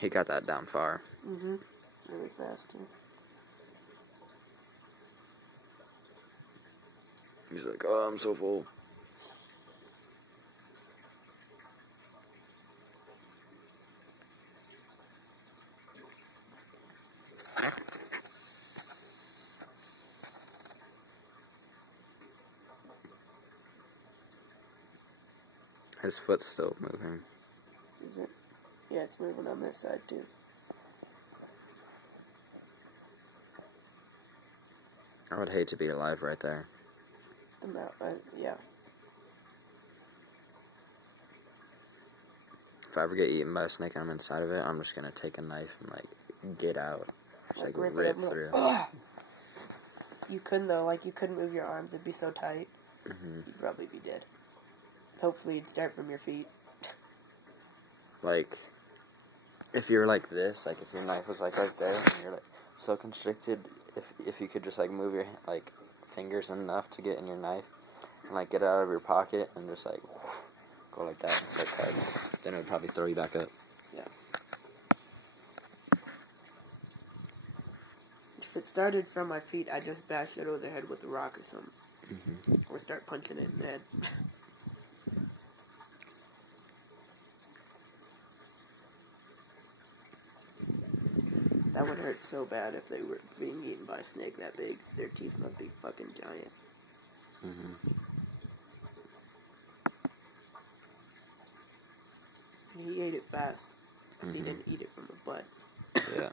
He got that down far. Mm-hmm. Really fast, too. He's like, oh, I'm so full. His foot's still moving. Is it? Yeah, it's moving on this side, too. I would hate to be alive right there. The mouth, yeah. If I ever get eaten by a snake and I'm inside of it, I'm just gonna take a knife and, like, get out. Just, like rip through. Ugh. You couldn't, though. Like, you couldn't move your arms. It'd be so tight. Mm-hmm. You'd probably be dead. Hopefully you'd start from your feet. Like, if you're like this, like, if your knife was, like, right there, and you're, like, so constricted, if you could just, like, move your, like, fingers enough to get in your knife, and, like, get it out of your pocket, and just, like, go like that and start cutting, then it would probably throw you back up. Yeah. If it started from my feet, I'd just bash it over the head with a rock or something. Mm-hmm. Or start punching it in the head. That would hurt so bad if they were being eaten by a snake that big. Their teeth must be fucking giant. Mm-hmm. He ate it fast. Mm-hmm. He didn't eat it from the butt. Yeah.